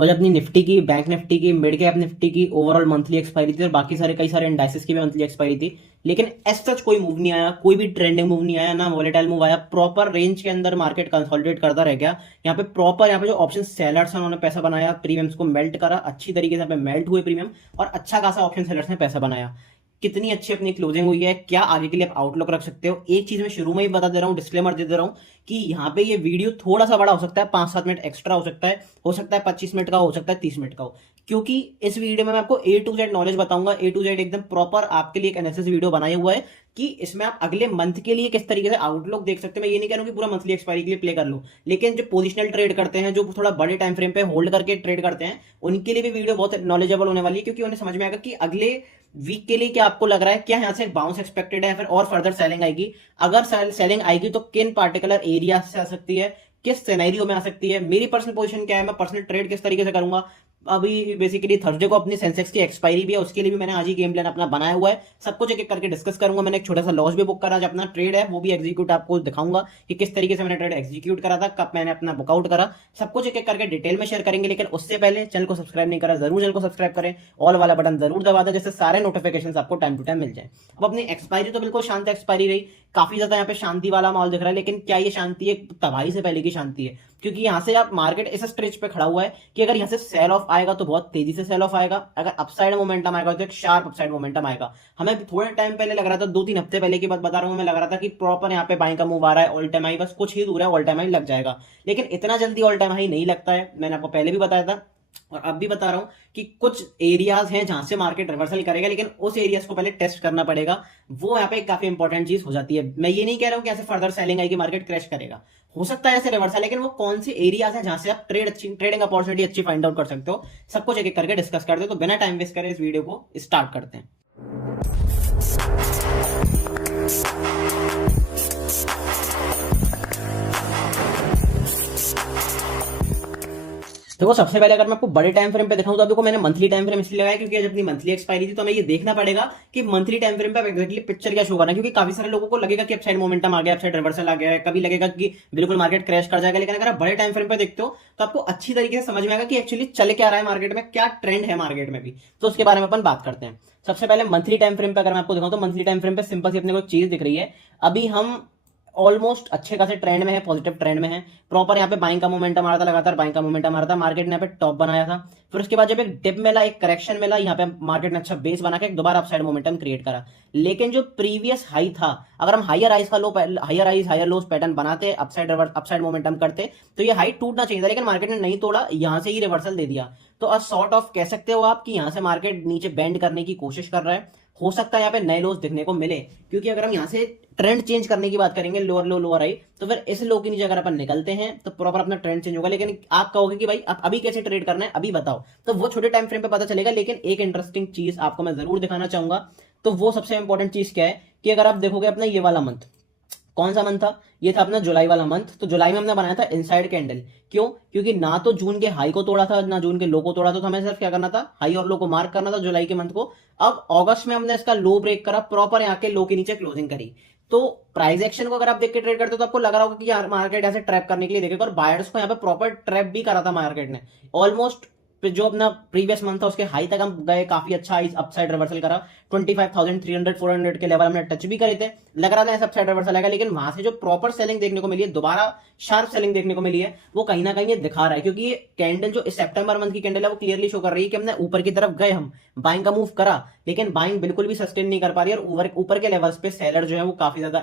तो आज अपनी निफ्टी की, बैंक निफ्टी की, मिड कैप निफ्टी की ओवरऑल मंथली एक्सपायरी थी और बाकी सारे कई सारे इंडाइसेस की भी मंथली एक्सपायरी थी। लेकिन एज सच कोई मूव नहीं आया, कोई भी ट्रेंडिंग मूव नहीं आया, ना वॉलेटाइल मूव आया। प्रॉपर रेंज के अंदर मार्केट कंसोलिडेट करता रह गया। यहाँ पे प्रॉपर, यहाँ पे जो ऑप्शन सेलर्स हैं उन्होंने पैसा बनाया, प्रीमियम्स को मेल्ट करा, अच्छी तरीके से यहाँ पे मेल्ट हुए प्रीमियम, और अच्छा खासा ऑप्शन सेलर्स ने पैसा बनाया। कितनी अच्छी अपनी क्लोजिंग हुई है, क्या आगे के लिए आप आउटलुक रख सकते हो। एक चीज मैं शुरू में ही बता दे रहा हूँ, डिस्क्लेमर दे दे रहा हूँ कि यहाँ पे ये वीडियो थोड़ा सा बड़ा हो सकता है, 5-7 मिनट एक्स्ट्रा हो सकता है 25 मिनट का, हो सकता है 30 मिनट का हो, क्योंकि इस वीडियो में मैं आपको ए टू जेड नॉलेज बताऊंगा। ए टू जेड एकदम प्रॉपर आपके लिए एक एनालिसिस वीडियो बनाया हुआ है कि इसमें आप अगले मंथ के लिए किस तरीके से आउटलुक देख सकते हैं। मैं ये नहीं कह रहा हूं कि पूरा मंथली एक्सपायरी के लिए प्ले कर लो, लेकिन जो पोजिशनल ट्रेड करते हैं, जो थोड़ा बड़े टाइम फ्रेम पे होल्ड करके ट्रेड करते हैं, उनके लिए भी वीडियो बहुत नॉलेजेबल होने वाली है, क्योंकि उन्हें समझ में आएगा कि अगले वीक के लिए क्या आपको लग रहा है, क्या यहाँ से बाउंस एक्सपेक्टेड है, फिर और फर्दर सेलिंग आएगी। अगर सेलिंग आएगी तो किन पार्टिकुलर एरिया से आ सकती है, किस सिनेरियो में आ सकती है, मेरी पर्सनल पोजीशन क्या है, मैं पर्सनल ट्रेड किस तरीके से करूंगा। अभी बेसिकली थर्सडे को अपनी सेंसेक्स की एक्सपायरी भी है, उसके लिए भी मैंने आज ही गेम प्लान अपना बनाया हुआ है। सब कुछ एक एक करके डिस्कस करूंगा। मैंने एक छोटा सा लॉस भी बुक करा, जो अपना ट्रेड है वो भी एग्जीक्यूट आपको दिखाऊंगा कि किस तरीके से मैंने ट्रेड एग्जीक्यूट करा था, कब मैंने अपना बुकआउट करा। सब कुछ एक एक करके डिटेल में शेयर करेंगे, लेकिन उससे पहले चैनल को सब्सक्राइब नहीं करा, जरूर चैनल को सब्सक्राइब करें, ऑल वाला बटन जरूर दबा दें, जिससे सारे नोटिफिकेशन आपको टाइम टू टाइम मिल जाए। अब अपनी एक्सपायरी तो बिल्कुल शांत एक्सपायरी रही, काफी ज्यादा यहाँ पे शांति वाला माहौल दिख रहा है। लेकिन क्या ये शांति एक तबाही से पहले की शांति है? क्योंकि यहां से आप मार्केट इस स्ट्रेच पे खड़ा हुआ है कि अगर यहां से सेल ऑफ आएगा तो बहुत तेजी से सेल ऑफ आएगा, अगर अपसाइड मोमेंटम आएगा तो एक शार्प अपसाइड मोमेंटम आएगा। हमें थोड़े टाइम पहले लग रहा था, 2-3 हफ्ते पहले की बात बता रहा हूं, हमें लग रहा था कि प्रॉपर यहाँ पे बाइंग का मूव आ रहा है, ऑल टाइम हाई बस कुछ ही दूर है, ऑल टाइम हाई लग जाएगा। लेकिन इतना जल्दी ऑल टाइम हाई नहीं लगता है, मैंने आपको पहले भी बताया था और अब भी बता रहा हूं कि कुछ एरियाज हैं जहां से मार्केट रिवर्सल करेगा, लेकिन उस एरियाज को पहले टेस्ट करना पड़ेगा। वो यहाँ पे एक काफी इंपॉर्टेंट चीज हो जाती है। मैं ये नहीं कह रहा हूं कि ऐसे फर्दर सेलिंग आएगी, मार्केट क्रैश करेगा, हो सकता है ऐसे रिवर्सल, लेकिन वो कौन से एरियाज हैं जहां से आप ट्रेडिंग अपॉर्चुनिटी अच्छी फाइंड आउट कर सकते हो। सब कुछ एक एक करके डिस्कस करते हो। तो बिना टाइम वेस्ट करे इस वीडियो को स्टार्ट करते हैं। देखो, सबसे पहले अगर मैं आपको बड़े टाइम फ्रेम पे दिखाऊं तो देखो, मैंने मंथली टाइम फ्रेम इसलिए लगाया क्योंकि आज अपनी मंथली एक्सपायरी थी, तो हमें ये देखना पड़ेगा कि मंथली टाइम फ्रेम पे एग्जैक्टली पिक्चर क्या शो करना है। क्योंकि काफी सारे लोगों को लगेगा कि अपसाइड मोमेंटम आ गया, अपसाइड रिवर्सल आ गया है, कभी लगेगा कि बिल्कुल मार्केट क्रैश कर जाएगा। लेकिन अगर आप बड़े टाइम फ्रेम पे देखते हो तो आपको अच्छी तरीके से समझ में आएगा कि एक्चुअली चल क्या रहा है मार्केट में, क्या ट्रेंड है मार्केट में भी। तो उसके बारे में अपन बात करते हैं। सबसे पहले मंथली टाइम फ्रेम पे अगर मैं आपको दिखाऊं तो मंथली टाइम फ्रेम पे सिंपल सी अपने को एक चीज दिख रही है। अभी हम ऑलमोस्ट अच्छे खासे ट्रेंड में है, पॉजिटिव ट्रेंड में है। प्रॉपर यहाँ पे बाइंग का मोमेंटम आ रहा था, लगातार बाइंग का मोमेंटम आ रहा था, मार्केट ने यहाँ पे टॉप बनाया था। फिर उसके बाद जब एक डिप मिला, एक करेक्शन मिला, यहाँ पे मार्केट ने अच्छा बेस बना के एक दोबारा अपसाइड मोमेंटम क्रिएट करा। लेकिन जो प्रीवियस हाई था, अगर हम हायर हाइज का low, higher highs higher lows pattern बनाते, अपसाइड मोमेंटम करते, तो ये हाई टूटना चाहिए था, लेकिन मार्केट ने नहीं तोड़ा, यहां से ही रिवर्सल दे दिया। तो अब सॉर्ट ऑफ कह सकते हो आप कि यहां से मार्केट नीचे बेंड करने की कोशिश कर रहा है। हो सकता है यहाँ पे नए लोस दिखने को मिले, क्योंकि अगर हम यहाँ से ट्रेंड चेंज करने की बात करेंगे, लोअर लो लोअर हाई, तो फिर इस लो के नीचे अगर अपन निकलते हैं तो प्रॉपर अपना ट्रेंड चेंज होगा। लेकिन आप कहोगे कि भाई आप अभी कैसे ट्रेड करना है, अभी बताओ, तो वो छोटे टाइम फ्रेम पे पता चलेगा। लेकिन एक इंटरेस्टिंग चीज आपको मैं जरूर दिखाना चाहूंगा। तो वो सबसे इंपॉर्टेंट चीज क्या है कि अगर आप देखोगे अपना ये वाला मंथ, कौन सा मंथ था? ये था अपना जुलाई वाला मंथ। तो जुलाई में हमने बनाया था इनसाइड कैंडल। क्यों? क्योंकि ना तो जून के हाई को तोड़ा था, ना जून के लो को तोड़ा था, तो हमें सिर्फ क्या करना था, हाई और लो को मार्क करना था जुलाई के मंथ को। अब अगस्त में हमने इसका लो ब्रेक करा, प्रॉपर यहाँ के लो के नीचे क्लोजिंग करी। तो प्राइस एक्शन को अगर आप देख के ट्रेड करते हो तो आपको लग रहा होगा कि यार मार्केट यहाँ से ट्रैप करने के लिए देखेगा, और बायर्स को यहाँ पे प्रॉपर ट्रैप भी करा था मार्केट ने। ऑलमोस्ट जो अपना प्रीवियस मंथ था उसके हाई तक हम गए, काफी अच्छा अपसाइड रिवर्सल करा, 25,300 400 के लेवल हमने टच भी करे थे। लग रहा था ऐसा अपसाइड रिवर्सल आएगा, लेकिन वहां से जो प्रॉपर सेलिंग देखने को मिली है, दोबारा शार्प सेलिंग देखने को मिली है, वो कहीं ना कहीं ये दिखा रहा है। क्योंकि ये कैंडल जो सितंबर मंथ की कैंडल है, वो क्लियरली शो कर रही है कि हमने ऊपर की तरफ गए, हम बाइंग का मूव करा, लेकिन बाइंग बिल्कुल भी सस्टेन नहीं कर पा रही है। और ऊपर के लेवल्स पे सेलर जो है वो काफी ज्यादा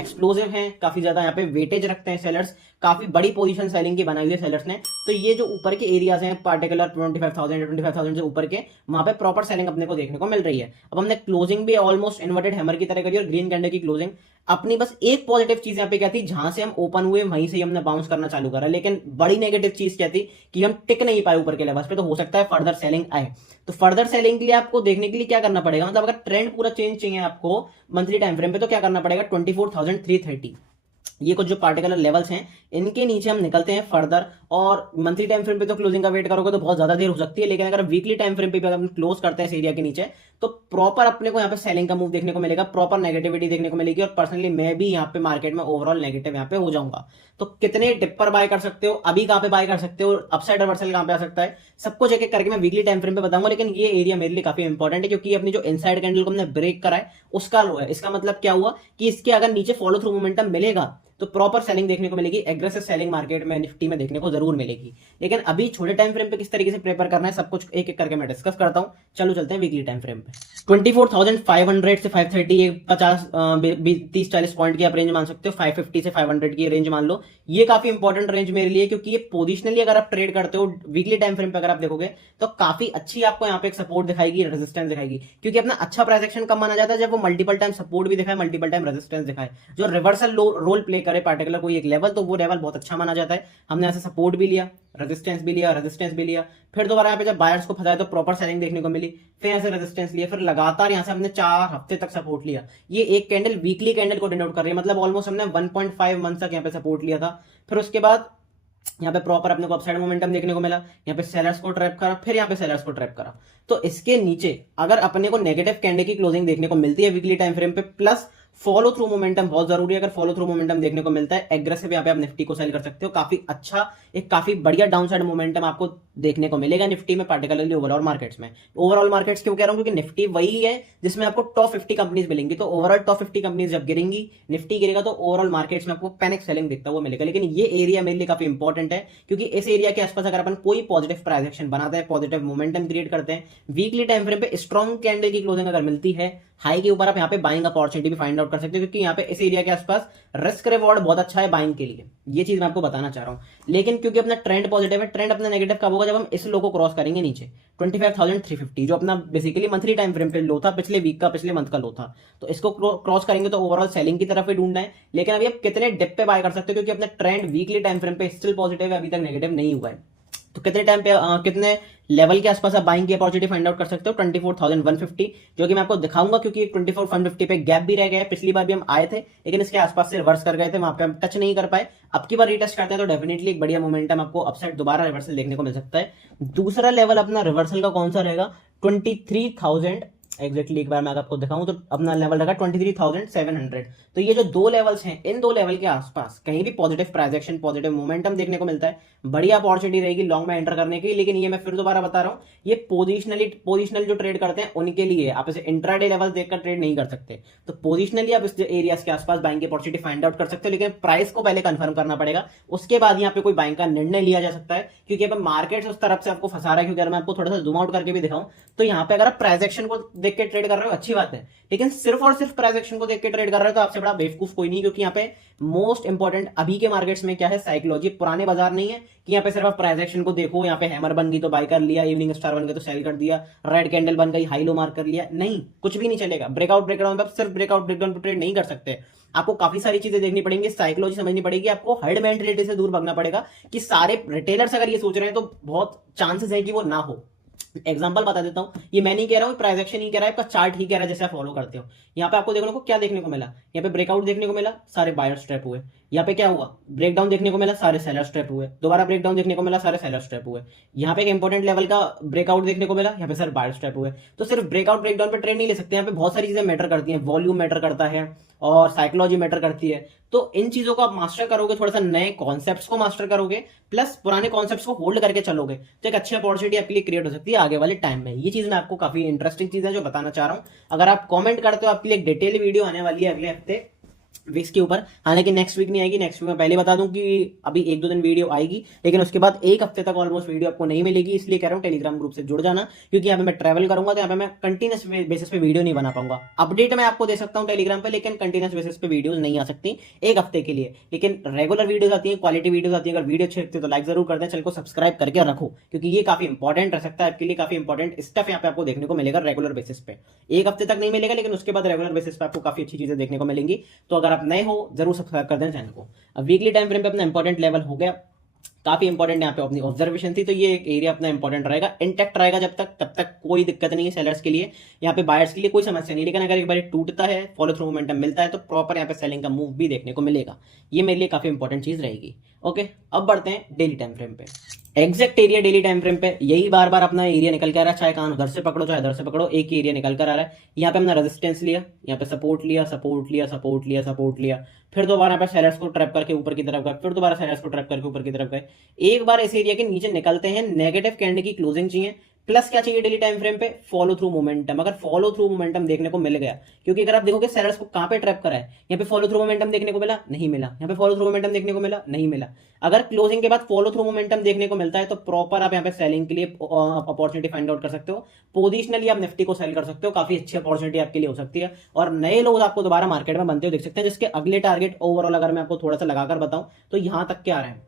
एक्सप्लोसिव हैं, काफी ज्यादा यहाँ पे वेटेज रखते हैं सेलर्स, काफी बड़ी पोजीशन सेलिंग की बनाई हुई है सेलर्स ने। तो ये जो ऊपर के एरियाज हैं, पार्टिकुलर 25,000 से ऊपर के, वहां पे प्रॉपर सेलिंग अपने को देखने को मिल रही है। अब हमने क्लोजिंग भी ऑलमोस्ट इन्वर्टेड हैमर की तरह करी, और ग्रीन कैंडल की क्लोजिंग अपनी बस एक पॉजिटिव चीज यहाँ पे क्या थी, जहां से हम ओपन हुए वहीं से ही हमने बाउंस करना चालू करा। लेकिन बड़ी नेगेटिव चीज क्या थी कि हम टिक नहीं पाए ऊपर के लेवल्स पे, तो हो सकता है फर्दर सेलिंग आए। तो फर्दर सेलिंग के लिए आपको देखने के लिए क्या करना पड़ेगा, मतलब अगर ट्रेंड पूरा चेंज चाहिए आपको मंथली टाइम फ्रेम पे, तो क्या करना पड़ेगा, 24,330 ये कुछ जो पार्टिकुलर लेवल्स हैं इनके नीचे हम निकलते हैं फर्दर। और मंथली टाइम फ्रेम पे तो क्लोजिंग का वेट करोगे तो बहुत ज्यादा देर हो सकती है, लेकिन अगर वीकली टाइम फ्रेम पे हम क्लोज करते हैं इस एरिया के नीचे तो प्रॉपर अपने को यहाँ पे सेलिंग का मूव देखने को मिलेगा, प्रॉपर नेगेटिविटी देखने को मिलेगी। और पर्सनली मैं भी यहाँ पे मार्केट में ओवरऑल नेगेटिव यहाँ पे हो जाऊंगा। तो कितने टिप पर बाय कर सकते हो, अभी कहाँ पे बाय कर सकते हो, अपसाइड रिवर्सल कहाँ पे आ सकता है, सब कुछ एक एक करके मैं वीकली टाइम फ्रेम पे बताऊंगा। लेकिन ये एरिया मेरे लिए काफी इंपॉर्टेंट है क्योंकि अपनी जो इनसाइड कैंडल को हमने ब्रेक करा है उसका लो है। इसका मतलब क्या हुआ कि इसके अगर नीचे फॉलो थ्रू मोमेंटम मिलेगा तो प्रॉपर सेलिंग देखने को मिलेगी, एग्रेसिव सेलिंग मार्केट में निफ्टी में देखने को जरूर मिलेगी। लेकिन अभी छोटे टाइम फ्रेम पे किस तरीके से प्रिपेयर करना है सब कुछ एक एक करके मैं डिस्कस करता हूं। चलो चलते हैं वीकली टाइम फ्रेम पे। 24,500 से 530 ये 30-40 पॉइंट की आप रेंज मान सकते हो, 550 से 500 की रेंज मान लो। ये काफी इंपॉर्टेंट रेंज मेरे लिए क्योंकि ये पोजिशनली अगर आप ट्रेड करते हो वीकली टाइम फ्रेम पे अगर आप देखोगे तो काफी अच्छी आपको यहाँ पे एक सपोर्ट दिखाएगी, रेजिस्टेंस दिखाएगी। क्योंकि अपना अच्छा प्राइस एक्शन कब माना जाता है, जब वो मल्टीपल टाइम सपोर्ट भी दिखाए, मल्टीपल टाइम रेजिस्टेंस दिखाए, जो रिवर्सल रोल प्ले करे पार्टिकुलर कोई एक लेवल, तो वो लेवल बहुत अच्छा माना जाता है। हमने ऐसे सपोर्ट भी लिया, रेजिस्टेंस भी लिया, रेजिस्टेंस भी लिया, फिर दोबारा यहाँ पे जब बायर्स को फंसाया तो प्रॉपर सेलिंग देखने को मिली, फिर यहाँ से रेजिस्टेंस लिया, फिर लगातार यहाँ से हमने 4 हफ्ते तक सपोर्ट लिया। ये एक कैंडल वीकली कैंडल को डिनोट कर रही है, मतलब ऑलमोस्ट हमने 1.5 मंथ तक यहाँ पे सपोर्ट लिया था। फिर उसके बाद यहाँ पे प्रॉपर अपने को अपसाइड मोमेंटम देखने को मिला, यहाँ पे सेलर्स को ट्रैप करा, फिर यहाँ पे सेलर्स को ट्रैप करा। तो इसके नीचे अगर अपने को नेगेटिव कैंडल की क्लोजिंग देखने को मिलती है वीकली टाइम फ्रेम पे, प्लस फॉलो थ्रू मोमेंटम बहुत जरूरी है। अगर फॉलो थ्रू मोमेंटम देखने को मिलता है एग्रेसिव, यहाँ पे आप निफ्टी को सेल कर सकते हो। काफी अच्छा, एक काफी बढ़िया डाउन साइड मोमेंटम आपको देखने को मिलेगा निफ्टी में, पार्टिकुलरली ओवरऑल मार्केट्स में। ओवरऑल मार्केट्स क्यों कह रहा हूं, क्योंकि निफ्टी वही है जिसमें आपको टॉप 50 कंपनीज मिलेंगी। तो ओवरऑल टॉप 50 कंपनीज जब गिरेंगी, निफ्टी गिरेगा, तो ओवरऑल मार्केट्स में आपको पैनिक सेलिंग दिखता हुआ मिलेगा। लेकिन ये एरिया मेरे लिए काफी इंपॉर्टेंट है क्योंकि इस एरिया के आसपास अगर अपन कोई पॉजिटिव प्राइस एक्शन बनाते हैं, पॉजिटिव मोमेंटम क्रिएट करते हैं, वीकली टाइम फ्रेम पे स्ट्रॉन्ग कैंडल की क्लोजिंग अगर मिलती है हाई के ऊपर, आप यहाँ पे बाइंग अपॉर्चुनिटी भी फाइंड आउट कर सकते हो। क्योंकि यहाँ पे इस एरिया के आसपास रिस्क रिवॉर्ड बहुत अच्छा है बाइंग के लिए, ये चीज मैं आपको बताना चाह रहा हूं। लेकिन क्योंकि अपना ट्रेंड पॉजिटिव है, ट्रेंड अपना नेगेटिव कब होगा, जब हम इस लो को क्रॉस करेंगे नीचे 25,350, जो अपना बेसिकली मंथली टाइम फ्रेम पे लो था, पिछले वीक का, पिछले मंथ का लो था। तो इसको क्रॉस करेंगे तो ओवरऑल सेलिंग की तरफ ही ढूंढना है। लेकिन अभी आप कितने डिप पे बाय कर सकते हो, क्योंकि अपना ट्रेंड वीकली टाइम फ्रेम पे स्टिल पॉजिटिव है, अभी तक नेगेटिव नहीं हुआ है। तो कितने टाइम पे कितने लेवल के आसपास आप बाइंग की अपॉर्चुनिटी फाइंड आउट कर सकते हो, 24,150, जो कि मैं आपको दिखाऊंगा। क्योंकि 24,150 पे गैप भी रह गया है, पिछली बार भी हम आए थे लेकिन इसके आसपास से रिवर्स कर गए थे, वहां पे हम टच नहीं कर पाए। अब की बार रीटेस्ट करते हैं तो डेफिनेटली एक बढ़िया मोमेंटम आपको अपसाइड दोबारा रिवर्सल देखने को मिल सकता है। दूसरा लेवल अपना रिवर्सल का कौन सा रहेगा, 23,000 एग्जैक्टली एक बार मैं आपको दिखाऊं तो अपना लेवल रहेगा 23,700। तो ये जो दो लेवल्स हैं, इन दो लेवल के आसपास कहीं भी positive price action, positive momentum देखने को मिलता है, बढ़िया अपॉर्चुनिटी रहेगी लॉन्ग में एंटर करने की। लेकिन ये मैं फिर दोबारा बता रहा हूं, ये पोजिशनल जो ट्रेड करते हैं उनके लिए, आप इसे इंट्राडे लेवल देखकर ट्रेड नहीं कर सकते। तो पोजिशनली आप इस एरियाज के आसपास बाइंग की अपॉर्चुनिटी फाइंड आउट कर सकते हो, लेकिन प्राइस को पहले कंफर्म करना पड़ेगा, उसके बाद यहाँ पे कोई बाइंग का निर्णय लिया जा सकता है। क्योंकि अब मार्केट उस तरफ से आपको फंसा रहा है। क्योंकि अगर मैं आपको थोड़ा सा जूम आउट करके भी दिखाऊं तो यहाँ पे अगर आप प्राइस एक्शन को देख के ट्रेड कर रहे हो अच्छी बात है, लेकिन सिर्फ और सिर्फ प्राइस एक्शन को देख के ट्रेड कर रहे हो तो आपसे बड़ा बेवकूफ कोई नहीं। क्योंकि यहाँ पे मोस्ट इंपॉर्टेंट अभी के मार्केट्स में क्या है, साइकोलॉजी। पुराने बाजार नहीं है कि यहाँ पे सिर्फ आप प्राइस एक्शन को देखो, यहाँ पे हैमर बन गई तो बाय कर लिया, इवनिंग स्टार बन गई तो सेल कर दिया, रेड कैंडल बन गई हाई लो मार्क कर लिया, नहीं, कुछ भी नहीं चलेगा। ब्रेकआउट ब्रेकडाउन पे आप सिर्फ ब्रेकआउट ब्रेकडाउन पे ट्रेड नहीं कर सकते, आपको काफी सारी चीजें देखनी पड़ेंगी, साइकोलॉजी समझनी पड़ेगी, आपको हर्ड मेंटलिटी से दूर भागना पड़ेगा। कि सारे रिटेलर्स अगर ये सोच रहे हैं तो बहुत चांसेस है कि वो ना हो। एग्जांपल बता देता हूं, ये मैं नहीं कह रहा हूं, प्राइस एक्शन ही कह रहा है, आपका चार्ट ही कह रहा है जैसे आप फॉलो करते हो। यहाँ पे आपको देखने को क्या देखने को मिला, यहाँ पे ब्रेकआउट देखने को मिला, सारे बायर्स ट्रैप हुए। यहाँ पे क्या हुआ, ब्रेकडाउन देखने को मिला, सारे सेलर्स ट्रैप हुए। दोबारा ब्रेकडाउन देखने को मिला, सारे सेलर्स ट्रैप हुए। यहाँ पे एक इंपॉर्टेंट लेवल का ब्रेकआउट देखने को मिला, यहाँ पे सारे बायर्स ट्रैप हुए। तो सिर्फ ब्रेकआउट ब्रेकडाउन पे ट्रेड नहीं ले सकते, यहाँ पे बहुत सारी चीजें मैटर करती हैं, वॉल्यूम मैटर करता है और साइकोलॉजी मैटर करती है। तो इन चीजों को आप मास्टर करोगे, थोड़ा सा नए कॉन्सेप्ट्स को मास्टर करोगे, प्लस पुराने कॉन्सेप्ट्स को होल्ड करके चलोगे, तो एक अच्छी अपॉर्चुनिटी आपके लिए क्रिएट हो सकती है आगे वाले टाइम में। ये चीज मैं आपको काफी इंटरेस्टिंग चीज है जो बताना चाह रहा हूं। अगर आप कमेंट करते हो, आपके लिए एक डिटेल वीडियो आने वाली है अगले हफ्ते वीक्स के ऊपर। हालांकि नेक्स्ट वीक नहीं आएगी, नेक्स्ट वीक में पहले बता दूं कि अभी 1-2 दिन वीडियो आएगी, लेकिन उसके बाद एक हफ्ते तक ऑलमोस्ट वीडियो आपको नहीं मिलेगी। इसलिए कह रहा हूं टेलीग्राम ग्रुप से जुड़ जाना, क्योंकि यहाँ पे मैं ट्रैवल करूंगा तो यहाँ पे मैं कंटिन्यूस बेसिस पे वीडियो नहीं बना पाऊंगा। अपडेट मैं आपको दे सकता हूँ टेलीग्राम पे, लेकिन कंटिन्यूस बेसिस पे वीडियो नहीं आ सकती एक हफ्ते के लिए। लेकिन रेगुलर वीडियो आती है, क्वालिटी वीडियो आती है। अगर वीडियो अच्छी लगती है तो लाइक जरूर कर दें, चैनल को सब्सक्राइब करके रखो, क्योंकि ये काफी इंपॉर्टेंट रह सकता है आपके लिए। काफी इंपॉर्टेंट स्टफ यहाँ पे आपको देखने को मिलेगा रेगुलर बेसिस पे। एक हफ्ते तक नहीं मिलेगा, लेकिन उसके बाद रेगुलर बेसिस पे आपको काफी अच्छी चीजें देखने को मिलेंगी। तो अगर आप नए हो जरूर सब्सक्राइब कर दें चैनल को। अब वीकली टाइम फ्रेम पे अपना इंपॉर्टेंट लेवल हो गया काफी इंपॉर्टेंट यहाँ पे अपनी ऑब्जर्वेशन थी। तो ये एक एरिया अपना इंपॉर्टेंट रहेगा, इंटैक्ट रहेगा जब तक, तब तक कोई दिक्कत नहीं है सेलर्स के लिए, यहाँ पे बायर्स के लिए कोई समस्या नहीं। लेकिन अगर एक बार टूटता है, फॉलो थ्रू मोमेंटम मिलता है, तो प्रॉपर यहाँ पे सेलिंग का मूव भी देखने को मिलेगा। ये मेरे लिए काफी इंपॉर्टेंट चीज रहेगी। ओके, अब बढ़ते हैं डेली टाइम फ्रेम पे। Exact area daily time frame पे यही बार बार अपना एरिया निकल के आ रहा है, चाहे कान उधर से पकड़ो चाहे इधर से पकड़ो, एक ही एरिया निकल कर आ रहा है। यहाँ पे हमने रेजिस्टेंस लिया, यहाँ पे सपोर्ट लिया, सपोर्ट लिया, सपोर्ट लिया, सपोर्ट लिया, फिर दोबारा यहाँ पे सेलर्स को ट्रैप करके ऊपर की तरफ गए, फिर दोबारा सेलर्स को ट्रैप करके ऊपर की तरफ गए। एक बार इस एरिया के नीचे निकलते हैं, नेगेटिव कैंडल की क्लोजिंग चाहिए, प्लस क्या चाहिए डेली टाइम फ्रेम पे, फॉलो थ्रू मोमेंटम। अगर फॉलो थ्रू मोमेंटम देखने को मिल गया, क्योंकि अगर आप देखोगे सेलर्स को कहां पे ट्रैप करा है, यहाँ पे फॉलो थ्रू मोमेंटम देखने को मिला, नहीं मिला, यहाँ पे फॉलो थ्रू मोमेंटम देखने को मिला, नहीं मिला। अगर क्लोजिंग के बाद फॉलो थ्रू मोमेंटम देखने को मिलता है, तो प्रॉपर आप यहाँ पे सेलिंग के लिए अपॉर्चुनिटी फाइंड आउट कर सकते हो। पोजिशनली आप निफ्टी को सेल कर सकते हो, काफी अच्छी अपॉर्चुनिटी आपके लिए हो सकती है, और नए लोग आपको दोबारा मार्केट में बनते हुए देख सकते हैं। जिसके अगले टारगेट ओवरऑल अगर मैं आपको थोड़ा सा लगाकर बताऊं, तो यहां तक क्या आ रहा है,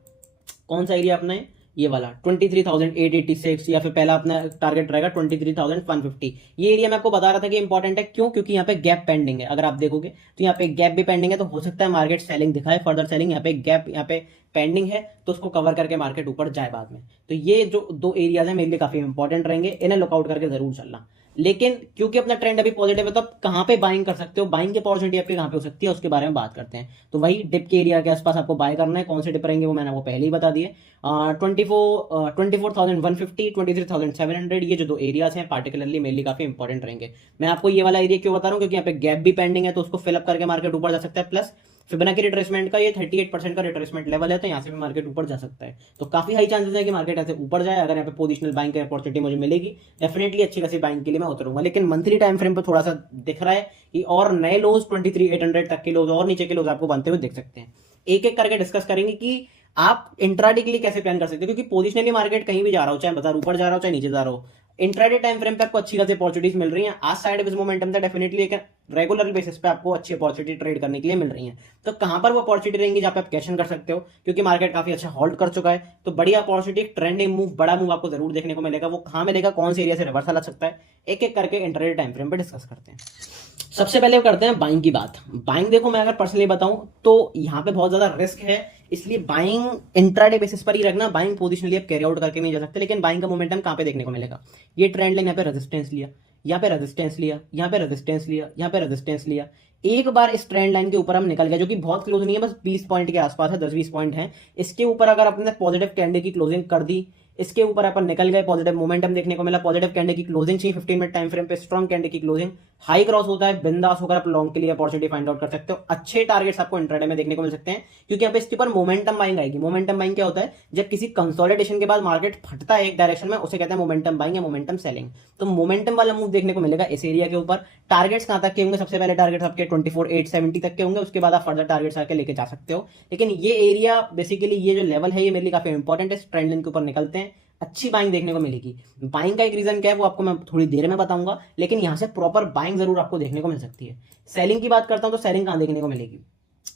कौन सा एरिया अपना है, ये वाला 23,886, या फिर पहला अपना टारगेट रहेगा 23,150। ये एरिया मैं आपको बता रहा था कि इंपॉर्टेंट है, क्यों, क्योंकि यहाँ पे गैप पेंडिंग है। अगर आप देखोगे तो यहाँ पे गैप भी पेंडिंग है, तो हो सकता है मार्केट सेलिंग दिखाए, फर्दर सेलिंग। यहाँ पे गैप यहाँ पे पेंडिंग है, तो उसको कवर करके मार्केट ऊपर जाए बाद में। तो ये जो दो एरियाज है मेरे लिए काफी इंपॉर्टेंट रहेंगे, इन्हें लुकआउट करके जरूर चलना। लेकिन क्योंकि अपना ट्रेंड अभी पॉजिटिव है, तो आप कहां पे बाइंग कर सकते हो, बाइंग की अपॉर्चुनिटी आपकी कहां पे हो सकती है, उसके बारे में बात करते हैं। तो वही डिप के एरिया के आसपास आपको बाय करना है। कौन से डिप रहेंगे वो मैंने आपको पहले ही बता दिए। 24,150, 23,700, ये जो दो एरियाज हैं पार्टिकुलरली मेरे लिए काफी इंपॉर्टेंट रहेंगे। मैं आपको ये वाला एरिया क्यों बता रहा हूँ, क्योंकि यहाँ पे गैप भी पेंडिंग है, तो उसको फिलअप करके मार्केट ऊपर जा सकता है। प्लस फिबोनाची रिट्रेसमेंट का ये 38% का रिट्रेसमेंट लेवल है, तो यहाँ से भी मार्केट ऊपर जा सकता है। तो काफी हाई चांसेस है कि मार्केट ऐसे ऊपर जाए। अगर यहाँ पे पोजिशनल बाइंग की अपॉर्चुनिटी मुझे मिलेगी, डेफिनेटली अच्छी खासी बाइंग के लिए मैं उतरूंगा। लेकिन मंथली टाइम फ्रेम पर थोड़ा सा दिख रहा है कि और नए लोज 23,800 तक के लोज और नीचे के लोज आपको बनते हुए देख सकते हैं। एक एक करके डिस्कस करेंगे कि आप इंट्राडे के लिए कैसे प्लान कर सकते हो, क्योंकि पोजिशनली मार्केट कहीं भी जा रहा हो, चाहे बाजार ऊपर जा रहा हो चाहे नीचे जा रहा हो, इंट्राडे टाइम फ्रेम पे आपको अच्छी खासी अपॉर्चुनिटीज मिल रही हैं। आज साइड इस मोमेंटम था, डेफिनेटली एक रेगुलर बेसिस पे आपको अच्छी अपॉर्चुनिटी ट्रेड करने के लिए मिल रही है। तो कहां पर वो अपॉर्चुनिटी रहेंगी जहां पे आप कैश इन कर सकते हो, क्योंकि मार्केट काफी अच्छा होल्ड कर चुका है। तो बड़ी अपॉर्चुनिटी, ट्रेंडिंग मूव, बड़ा मूव आपको जरूर देखने को मिलेगा। वो कहां मिलेगा, कौन से एरिया से रिवर्सल आ सकता है, एक एक करके इंट्राडे टाइम फ्रेम पे डिस्कस करते हैं। सबसे पहले करते हैं बाइंग की बात। बाइंग देखो, मैं अगर पर्सनली बताऊं तो यहाँ पे बहुत ज्यादा रिस्क है, इसलिए बाइंग इंट्राडे बेसिस पर ही रखना। बाइंग पोजिशनली आप कैरी आउट करके नहीं जा सकते। लेकिन बाइंग का मोमेंटम कहां पे देखने को मिलेगा, ये ट्रेंड लाइन, यहाँ पे रेजिस्टेंस लिया, यहाँ पे रेजिस्टेंस लिया, यहाँ पे रेजिस्टेंस लिया, यहाँ पे रेजिस्टेंस लिया। एक बार इस ट्रेंड लाइन के ऊपर हम निकल गए, जो कि बहुत क्लोज नहीं है, बस 20 पॉइंट के आसपास है, 10-20 पॉइंट है। इसके ऊपर अगर अपने पॉजिटिव कैंडल की क्लोजिंग कर दी, इसके ऊपर अपन निकल गए, पॉजिटिव मोमेंटम देखने को मिला, पॉजिटिव कैंडल की क्लोजिंग चाहिए 15 मिनट टाइम फ्रेम पे, स्ट्रॉन्ग कैंडल की क्लोजिंग, हाई क्रॉस होता है, बिंदास होकर आप लॉन्ग के लिए अपॉर्चुनिटी फाइंड आउट कर सकते हो। अच्छे टारगेट्स आपको इंट्राडे में देखने को मिल सकते हैं, क्योंकि यहाँ पे इसके ऊपर मोमेंटम बाइंग आएगी। मोमेंटम बाइंग क्या होता है, जब किसी कंसोलिडेशन के बाद मार्केट फटता है एक डायरेक्शन में, उसे कहते हैं मोमेंटम बाइंग या मोमेंटम सेलिंग। तो मोमेंटम वाला मूव देखने को मिलेगा इस एरिया के ऊपर। टारगेट्स कहां तक के होंगे, सबसे पहले टारगेट्स आपके 24,870 तक के होंगे, उसके बाद आप फर्दर टारगेट्स आके लेके जा सकते हो। लेकिन ये एरिया बेसिकली, ये जो लेवल है, ये मेरे लिए काफी इंपॉर्टेंट है। इस ट्रेंड लाइन के ऊपर निकलते हैं, अच्छी बाइंग देखने को मिलेगी। बाइंग का एक रीजन क्या है वो आपको मैं थोड़ी देर में बताऊंगा, लेकिन यहां से प्रॉपर बाइंग जरूर आपको देखने को मिल सकती है। सेलिंग की बात करता हूं तो सेलिंग कहां देखने को मिलेगी।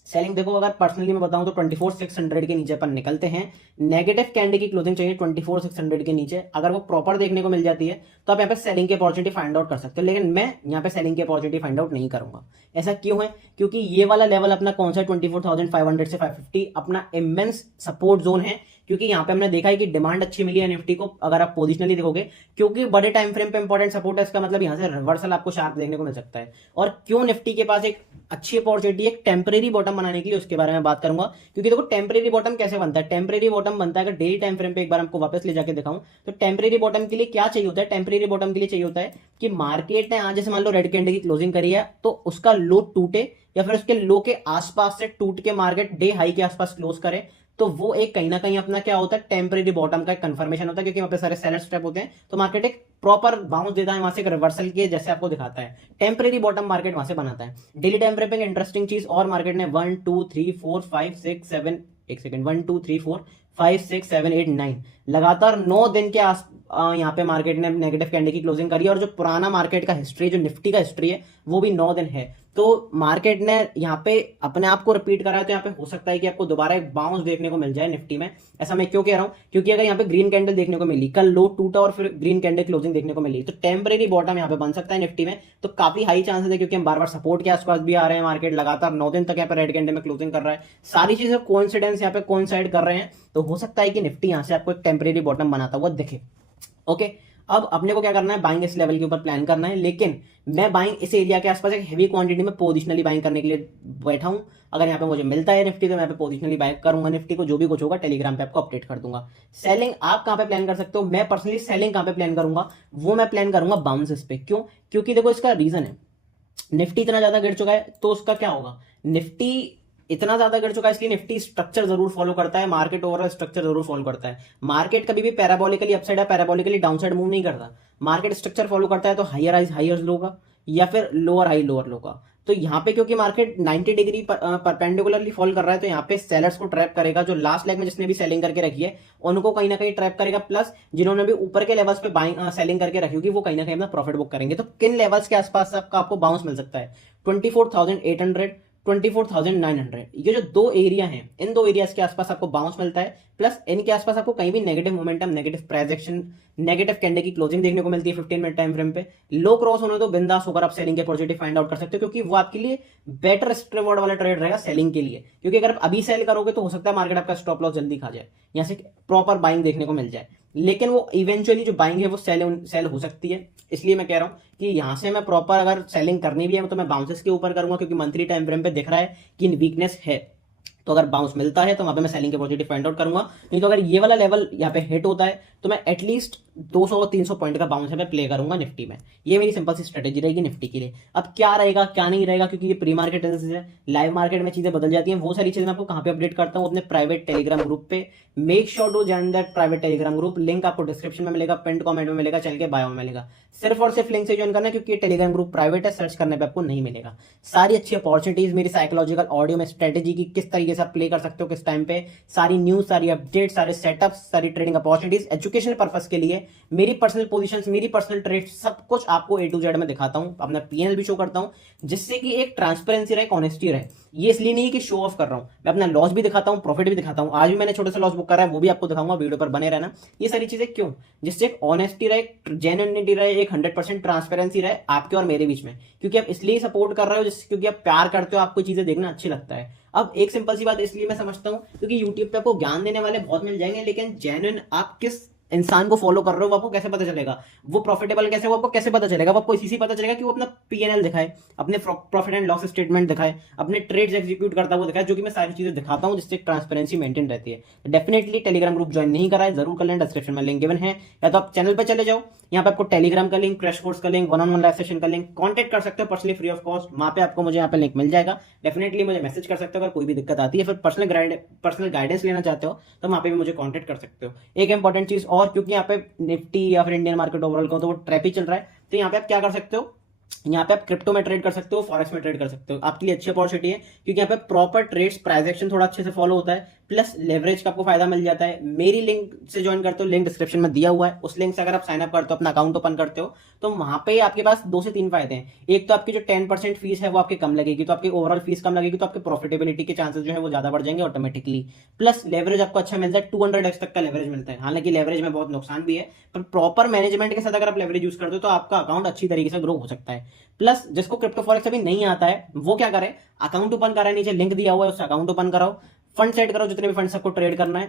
सेलिंग देखो, अगर पर्सनली मैं बताऊं तो 24,600 के नीचे अपन निकलते हैं। नेगेटिव कैंडल की क्लोजिंग चाहिए 24,600 के नीचे। अगर वो प्रॉपर देखने को मिल जाती है, तो आप यहाँ पे सेलिंग की अपॉर्चुनिटी फाइंड आउट कर सकते हो। लेकिन मैं यहाँ पे सेलिंग की अपॉर्चुनिटी फाइंड आउट नहीं करूंगा। ऐसा क्यों है, क्योंकि ये वाला लेवल अपना कौन सा 24,500 से 550 अपना इमेंस सपोर्ट जोन है। क्योंकि यहाँ पे हमने देखा है कि डिमांड अच्छी मिली है निफ्टी को, अगर आप पोजिशनली देखोगे, क्योंकि बड़े टाइम फ्रेम पे इंपॉर्टेंट सपोर्ट है, इसका मतलब यहाँ से रिवर्सल आपको शार्प देखने को मिल सकता है। और क्यों निफ्टी के पास एक अच्छी अपॉर्चुनिटी, एक टेम्परेरी बॉटम बनाने के लिए, उसके बारे में बात करूंगा। क्योंकि देखो टेम्परेरी बॉटम कैसे बनता है, टेम्परेरी बॉटम बनता है, अगर डेली टाइम फ्रेम पे एक बार हमको वापस ले जाके दिखाऊं, तो टेम्परेरी बॉटम के लिए क्या चाहिए होता है, टेम्परेरी बॉटम के लिए चाहिए होता है कि मार्केट ने आज जैसे मान लो रेड कैंडल की क्लोजिंग करी है, तो उसका लो टूटे, या फिर उसके लो के आसपास से टूट के मार्केट डे हाई के आसपास क्लोज करे, तो वो एक कहीं ना कहीं अपना क्या होता है, टेम्परेरी बॉटम का एक कंफर्मेशन होता है। क्योंकि वहां पे सारे सेलर स्टेप होते हैं, तो मार्केट एक प्रॉपर बाउंस देता है, वहां से एक रिवर्सल के जैसे आपको दिखाता है। टेम्परेरी बॉटम मार्केट वहां से बनाता है। डेली टाइम फ्रेम पे इंटरेस्टिंग चीज और, मार्केट ने 1 2 3 4 5 6 7 एक सेकंड 1 2 3 4 5 6 7 8 9 लगातार 9 दिन के यहाँ पे मार्केट ने नेगेटिव कैंडल की क्लोजिंग करी है। और जो पुराना मार्केट का हिस्ट्री, जो निफ्टी का हिस्ट्री है, वो भी 9 दिन है। तो मार्केट ने यहाँ पे अपने आप को रिपीट करा है, तो यहाँ पे हो सकता है कि आपको दोबारा एक बाउंस देखने को मिल जाए निफ्टी में। ऐसा मैं क्यों कह रहा हूँ, क्योंकि अगर यहाँ पे ग्रीन कैंडल देखने को मिली, कल लो टूटा और फिर ग्रीन कैंडल क्लोजिंग देखने को मिली, तो टेम्परेरी बॉटम यहाँ पे बन सकता है निफ्टी में। तो काफी हाई चांसेस है, क्योंकि हम बार बार सपोर्ट के आसपास भी आ रहे हैं, मार्केट लगातार 9 दिन तक यहाँ पे रेड कैंडल में क्लोजिंग कर रहा है, सारी चीजें कोइंसिडेंस यहाँ पे कोइंसाइड कर रहे हैं। तो हो सकता है कि निफ्टी यहाँ से आपको एक टेम्परेरी बॉटम बनाता हुआ दिखे। ओके, अब अपने को क्या करना है, बाइंग इस लेवल के ऊपर प्लान करना है, लेकिन मैं बाइंग इस एरिया के आसपास एक हेवी क्वांटिटी में पोजिशनली बाइंग करने के लिए बैठा हूं। अगर यहाँ पे मुझे मिलता है निफ्टी तो मैं यहाँ पे पोजिशनली बाइंग करूंगा निफ्टी को, जो भी कुछ होगा टेलीग्राम पे आपको अपडेट कर दूंगा। सेलिंग आप कहां पे प्लान कर सकते हो, मैं पर्सनली सेलिंग कहां पे प्लान करूंगा, वो मैं प्लान करूंगा बाउंसेस पे। क्यों, क्योंकि देखो इसका रीजन है, निफ्टी इतना ज्यादा गिर चुका है, तो उसका क्या होगा, निफ्टी इतना ज्यादा गिर चुका है, इसलिए निफ्टी स्ट्रक्चर जरूर फॉलो करता है, मार्केट ओवरऑल स्ट्रक्चर जरूर फॉलो करता है। मार्केट कभी भी पैराबोलिकली अपसाइड या पैराबोलिकली डाउनसाइड मूव नहीं करता, मार्केट स्ट्रक्चर फॉलो करता है, तो हायर हाइज हायर लो का या फिर लोअर हाई लोअर लो का। तो यहाँ पे क्योंकि मार्केट 90 डिग्री परपेंडिकुलरली फॉल कर रहा है, तो यहाँ पे सेलर्स को ट्रैप करेगा, जो लास्ट लेग में जिसने भी सेलिंग करके रखी है उनको कहीं ना कहीं ट्रैप करेगा, प्लस जिन्होंने भी ऊपर के लेवल्स पे बाइंग सेलिंग करके रखी होगी वो कहीं ना कहीं अपना प्रॉफिट बुक करेंगे। तो किन लेवल्स के आसपास आपको बाउंस मिल सकता है, 24,800 24,900, ये जो दो एरिया हैं, इन दो एरियाज के आसपास आपको बाउंस मिलता है, प्लस इनके आसपास आपको कहीं भी negative momentum, negative price action, negative candle की क्लोजिंग देखने को मिलती है 15 मिनट टाइम फ्रेम पे। लो क्रॉस होने तो बिंदास होकर आप सेलिंग के पॉजिटिव फाइंड आउट कर सकते हो, क्योंकि वो आपके लिए बेटर रिवॉर्ड वाला ट्रेड रहेगा सेलिंग के लिए। क्योंकि अगर आप अभी सेल करोगे तो हो सकता है मार्केट आपका स्टॉप लॉस जल्दी खा जाए, यहाँ से प्रॉपर बाइंग देखने को मिल जाए, लेकिन वो इवेंचुअली जो बाइंग है वो सेल हो सकती है। इसलिए मैं कह रहा हूं कि यहां से मैं प्रॉपर अगर सेलिंग करनी भी है तो मैं बाउंसेस के ऊपर करूंगा, क्योंकि मंथली टाइम फ्रेम पे दिख रहा है कि वीकनेस है। तो अगर बाउंस मिलता है तो वहां पे मैं सेलिंग के पॉजिटिव फाइंड आउट करूंगा, नहीं तो अगर ये वाला लेवल यहाँ पे हिट होता है तो मैं एटलीस्ट 200-300 पॉइंट का बाउंस है मैं प्ले करूंगा निफ्टी में। ये मेरी सिंपल सी स्ट्रेटेजी रहेगी निफ्टी के लिए। अब क्या रहेगा क्या नहीं रहेगा, क्योंकि ये प्री मार्केट एनालिसिस है, लाइव मार्केट में चीजें बदल जाती हैं, वो सारी चीजें मैं आपको कहां पे अपडेट करता हूं, अपने प्राइवेट टेलीग्राम ग्रुप पे। Make sure to join that private Telegram group, link आपको डिस्क्रिप्शन में मिलेगा, पिन कमेंट में मिलेगा, चैनल के बायो में मिलेगा। सिर्फ और सिर्फ लिंक से ज्वाइन करना है, क्योंकि टेलीग्राम ग्रुप प्राइवेट है, सर्च करने पे आपको नहीं मिलेगा। सारी अच्छी अपॉर्चुनिटीज, मेरी साइकोलॉजिकल ऑडियो में स्ट्रेटेजी की किस तरीके से आप प्ले कर सकते हो किस टाइम पे, सारी न्यूज, सारी अपडेट, सारे सेटअप्स, सारी ट्रेडिंग अपॉर्चुनिटीज एजुकेशन पर्पस के लिए, मेरी पर्सनल पोजीशंस, मेरी पर्सनल ट्रेड, सब कुछ आपको A to Z में दिखाता हूं, अपना पीएनएल भी शो करता हूं, जिससे कि एक ट्रांसपेरेंसी रहे, ऑनेस्टी रहे। ये इसलिए नहीं कि शो ऑफ कर रहा हूं, मैं अपना लॉस भी दिखाता हूं, प्रॉफिट भी दिखाता हूं। आज भी मैंने छोटा सा लॉस बुक करा है, वो भी आपको दिखाऊंगा, वीडियो पर बने रहना। ये सारी चीजें क्यों, जिससे एक ऑनेस्टी रहे, जेन्युइनिटी रहे, एक 100% ट्रांसपेरेंसी रहे आपके और मेरे बीच में, क्योंकि आप इसलिए सपोर्ट कर रहे हो क्योंकि आप प्यार करते हो, आपको चीजें देखना अच्छी लगता है। अब एक सिंपल सी बात इसलिए मैं समझता हूं, क्योंकि यूट्यूब पे आपको ज्ञान देने वाले बहुत मिल जाएंगे, लेकिन जेन्युइन आप किस इंसान को फॉलो कर रहे हो वो आपको कैसे पता चलेगा, वो प्रॉफिटेबल कैसे, वो आपको कैसे पता चलेगा, वो आपको इसी पता चलेगा कि वो अपना पीएनएल दिखाए, अपने प्रॉफिट एंड लॉस स्टेटमेंट दिखाए, अपने ट्रेड्स एग्जीक्यूट करता हुआ दिखाए, जो कि मैं सारी चीजें दिखाता हूं, जिससे ट्रांसपेरेंसी मेंटेन रहती है। डेफिनेटली टेलीग्राम ग्रुप ज्वाइन नहीं करा है, जरूर कर लें, डिस्क्रिप्शन में लिंक गिवन है, या तो आप चैनल पर चले जाओ, यहाँ पे आपको टेलीग्राम का लिंक, क्रैश कोर्स का लिंक, वन-ऑन-वन लाइव सेशन का लिंक, कॉन्टेक्ट कर सकते हो पर्सनली फ्री ऑफ कॉस्ट, वहां पे आपको मुझे यहाँ पे लिंक मिल जाएगा। डेफिनेटली मुझे मैसेज कर सकते हो अगर कोई भी दिक्कत आती है, फिर पर्सनल गाइडेंस लेना चाहते हो तो वहां पे भी मुझे कॉन्टेक्ट कर सकते हो। एक इंपॉर्टेंट चीज और, क्योंकि यहाँ पे निफ्टी या फिर इंडियन मार्केट ओवरऑल को तो वो ट्रैप ही चल रहा है, तो यहाँ पे आप क्या कर सकते हो, यहाँ पे आप क्रिप्टो में ट्रेड कर सकते हो, फॉरेक्स में ट्रेड कर सकते हो, आपके लिए अच्छी अपॉर्चुनिटी है, क्योंकि यहाँ पे प्रॉपर ट्रेड्स, प्राइस एक्शन थोड़ा अच्छे से फॉलो होता है, प्लस लेवरेज का आपको फायदा मिल जाता है। मेरी लिंक से ज्वाइन करते हो, लिंक डिस्क्रिप्शन में दिया हुआ है, उस लिंक से अगर आप साइन अप करते हो, अपना अकाउंट ओपन करते हो, तो वहां पे आपके पास 2 से 3 फायदे हैं। एक तो आपकी जो 10% फीस है वो आपकी कम लगेगी, तो आपकी ओवरऑल फीस कम लगेगी, तो आपकी प्रॉफिटेबिलिटी के चांसेस जो है वो ज्यादा बढ़ जाएंगे ऑटोमेटिकली। प्लस लेवरेज आपको अच्छा मिलता है, 200x तक का लेवरेज मिलता है। हालांकि लेवरेज में बहुत नुकसान भी है, पर प्रॉपर मैनेजमेंट के साथ अगर आप लेवरेज यूज करते हो तो आपका अकाउंट अच्छी तरीके से ग्रो हो सकता है। प्लस जिसको क्रिप्टो फॉरेक्स अभी नहीं आता है वो क्या करे, अकाउंट ओपन करा है, नीचे लिंक दिया हुआ है, उससे अकाउंट ओपन कराओ, फंड सेट करो, जितने भी फंड सबको ट्रेड करना है,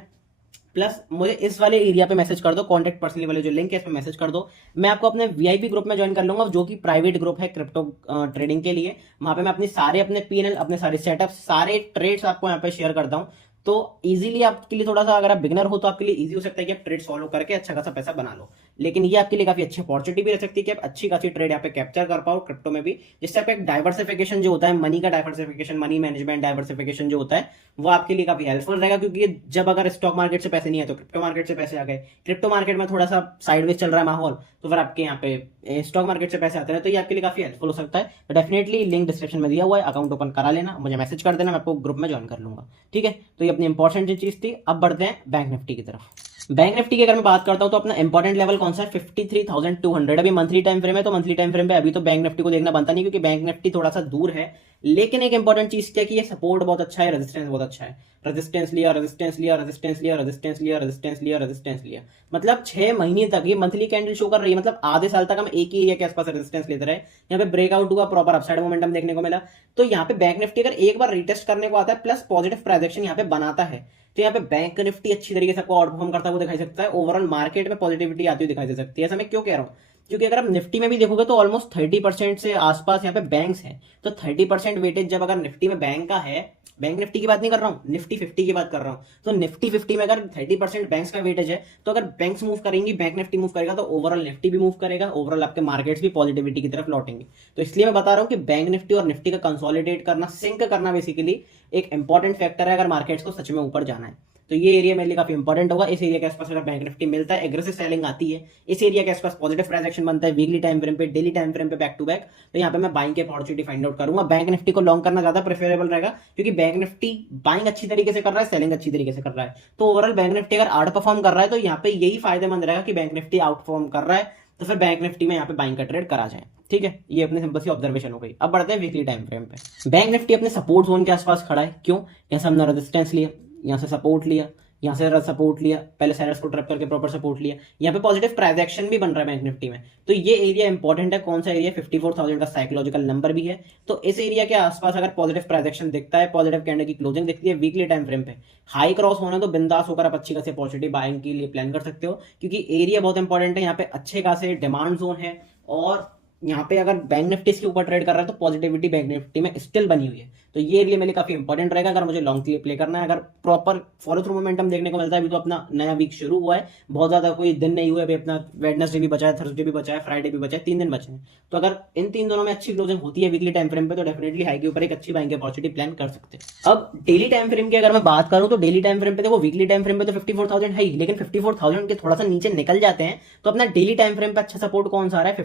प्लस मुझे इस वाले एरिया पे मैसेज कर दो, कॉन्टेक्ट पर्सनली वाले जो लिंक है इस पे मैसेज कर दो, मैं आपको अपने वीआईपी ग्रुप में ज्वाइन कर लूंगा, जो कि प्राइवेट ग्रुप है क्रिप्टो ट्रेडिंग के लिए। वहां पे मैं अपने पीएनएल, अपने सारे सेटअप, सारे ट्रेड्स आपको यहाँ पे शेयर करता हूँ। तो इजीली आपके लिए थोड़ा सा, अगर आप बिगनर हो तो आपके लिए इजी हो सकता है कि आप ट्रेड फॉलो करके अच्छा खासा पैसा बना लो, लेकिन ये आपके लिए काफी अच्छी अपॉर्चुनिटी भी रह सकती है कि आप अच्छी खासी ट्रेड यहाँ पे कैप्चर कर पाओ क्रिप्टो में भी, जिससे आपका एक डाइवर्सिफिकेशन जो होता है, मनी का डाइवर्सिफिकेशन, मनी मैनेजमेंट डाइवर्सिफिकेशन जो होता है वो आपके लिए काफी हेल्पफुल रहेगा। क्योंकि जब अगर स्टॉक मार्केट से पैसे नहीं है तो क्रिप्टो मार्केट से पैसे आ गए, क्रिप्टो मार्केट में थोड़ा सा साइडवेज चल रहा है माहौल, तो फिर आपके यहाँ पे स्टॉक मार्केट से पैसे आते हैं, तो ये आपके लिए काफी हेल्पफुल हो सकता है। तो डेफिनेटली लिंक डिस्क्रिप्शन में दिया हुआ है, अकाउंट ओपन करा लेना, मुझे मैसेज कर देना, मैं आपको ग्रुप में ज्वाइन कर लूंगा। ठीक है, तो ये अपनी इंपॉर्टेंट चीज थी। अब बढ़ते हैं बैंक निफ्टी की तरफ। बैंक निफ्टी की अगर मैं बात करता हूं तो अपना इंपॉर्टेंट लेवल कौन सा है 53,200। अभी मंथली टाइम फ्रेम है तो मंथली टाइम फ्रेम पे अभी तो बैंक निफ्टी को देखना बनता नहीं क्योंकि बैंक निफ्टी थोड़ा सा दूर है। लेकिन एक इंपॉर्टेंट चीज क्या है कि ये सपोर्ट बहुत अच्छा है, रेजिस्टेंस बहुत अच्छा है। रेजिस्टेंस लिया, रेजिस्टेंस लिया, रेजिस्टेंस लिया, रेजिस्टेंस लिया, रेजिस्टेंस लिया, रेजिस्टेंस लिया, मतलब 6 महीने तक ये मंथली कैंडल शो कर रही है। मतलब आधे साल तक हम एक ही एरिया के आसपास रेजिस्टेंस लेते रहे। यहाँ पे ब्रेकआउट हुआ, प्रॉपर अपसाइड मोमेंटम देखने को मिला। तो यहाँ पे बैंक निफ्टी अगर एक बार रिटेस्ट करने को आता है प्लस पॉजिटिव प्राइजेक्शन यहाँ पे बनाता है तो यहाँ पे बैंक निफ्टी अच्छी तरीके से आपको आउट परफॉर्म करता हुआ दिखाई सकता है। ओवरऑल मार्केट में पॉजिटिविटी आती हुई दिखाई दे सकती है। ऐसा मैं क्यों कह रहा हूँ, क्योंकि अगर आप निफ्टी में भी देखोगे तो ऑलमोस्ट 30% से आसपास यहाँ पे बैंक्स हैं। तो 30% वेटेज जब अगर निफ्टी में बैंक का है, बैंक निफ्टी की बात नहीं कर रहा हूँ, निफ्टी 50 की बात कर रहा हूँ, तो निफ्टी 50 में अगर 30% बैंक्स का वेटेज है तो अगर बैंक्स मूव करेंगी, बैंक निफ्टी मूव करेगा तो ओवरऑल निफ्टी भी मूव करेगा, ओवरऑल आपके मार्केट्स भी पॉजिटिविटी की तरफ लौटेंगे। तो इसलिए मैं बता रहा हूँ कि बैंक निफ्टी और निफ्टी का कंसोलिडेट करना, सिंक करना बेसिकली एक इंपॉर्टेंट फैक्टर है अगर मार्केट्स को सच में ऊपर जाना है। तो ये एरिया मेरे लिए काफी इंपॉर्टेंट होगा। इस एरिया के आसपास अगर बैंक निफ्टी मिलता है, एग्रेसिव सेलिंग आती है, इस एरिया के आसपास पॉजिटिव ट्रांजैक्शन बनता है वीकली टाइम फ्रेम पे, डेली टाइम फ्रेम पे, बैक टू बैक, तो यहाँ पे मैं बाइंग की अपॉर्चुनिटी फाइंड आउट करूंगा। बैंक निफ्टी को लॉन्ग करना ज्यादा प्रेफरेबल रहेगा क्योंकि बैंक निफ्टी बाइंग अच्छी तरीके से कर रहा है, सेलिंग अच्छी तरीके से कर रहा है। तो ओवरऑल बैंक निफ्टी अगर आउट परफॉर्म कर रहा है तो यहाँ पे यही फायदेमंद रहेगा कि बैंक निफ्टी आउट परफॉर्म कर रहा है तो फिर बैंक निफ्टी में यहाँ पे बाइंग का ट्रेड करा जाए। ठीक है, ये अपने सिंपल सी ऑब्जर्वेशन हो गई। अब बढ़ते हैं वीकली टाइम फ्रेम पे। बैंक निफ्टी अपने सपोर्ट जोन के आसपास खड़ा है। क्यों? यहाँ से हमने रेजिस्टेंस लिया, यहाँ से सपोर्ट लिया, यहाँ से सपोर्ट लिया, पहले सेलर्स को ट्रैप करके प्रॉपर सपोर्ट लिया, यहाँ पे पॉजिटिव ट्रांजैक्शन भी बन रहा है बैंक निफ्टी में। तो ये एरिया इंपॉर्टेंट है। कौन सा एरिया? 54,000 का साइकोलॉजिकल नंबर भी है। तो इस एरिया के आसपास अगर पॉजिटिव ट्रांजैक्शन दिखता है, पॉजिटिव कैंडल की क्लोजिंग दिखती है वीकली टाइम फ्रेम पे, हाई क्रॉस होना तो बिंदास होकर आप अच्छी खासी अपॉर्चुनिटी बाइंग के लिए प्लान कर सकते हो क्योंकि एरिया बहुत इंपॉर्टेंट है। यहाँ पे अच्छे खासे डिमांड जोन है और यहाँ पे अगर बैंक निफ्टी इसके ऊपर ट्रेड कर रहा है तो पॉजिटिविटी बैंक निफ्टी में स्टिल बनी हुई है। तो ये एरिया मेरे लिए काफी इंपॉर्टेंट रहेगा अगर मुझे लॉन्ग के लिए प्ले करना है। अगर प्रॉपर फॉलो थ्रू मोमेंटम देखने को मिलता है, अभी तो अपना नया वीक शुरू हुआ है, बहुत ज्यादा कोई दिन नहीं हुआ है, अभी अपना वेडनेसडे भी बचा है, थर्सडे भी बचा है, फ्राइडे भी बचा है, 3 दिन बचे हैं। तो अगर इन 3 दिनों में अच्छी क्लोजिंग होती है वीकली टाइम फ्रेम पे तो डेफिनेटली हाई के ऊपर एक अच्छी बाइंग की अपॉर्चुनिटी प्लान कर सकते हैं। अब डेली टाइम फ्रेम की अगर मैं बात करूं तो डेली टाइम फ्रेम पे देखो, वीकली टाइम फ्रेम पे तो 54,000 है ही, लेकिन 54,000 के थोड़ा सा नीचे निकल जाते हैं तो अपना डेली टाइम फ्रेम पे अच्छा सपोर्ट कौन सा आ रहा है?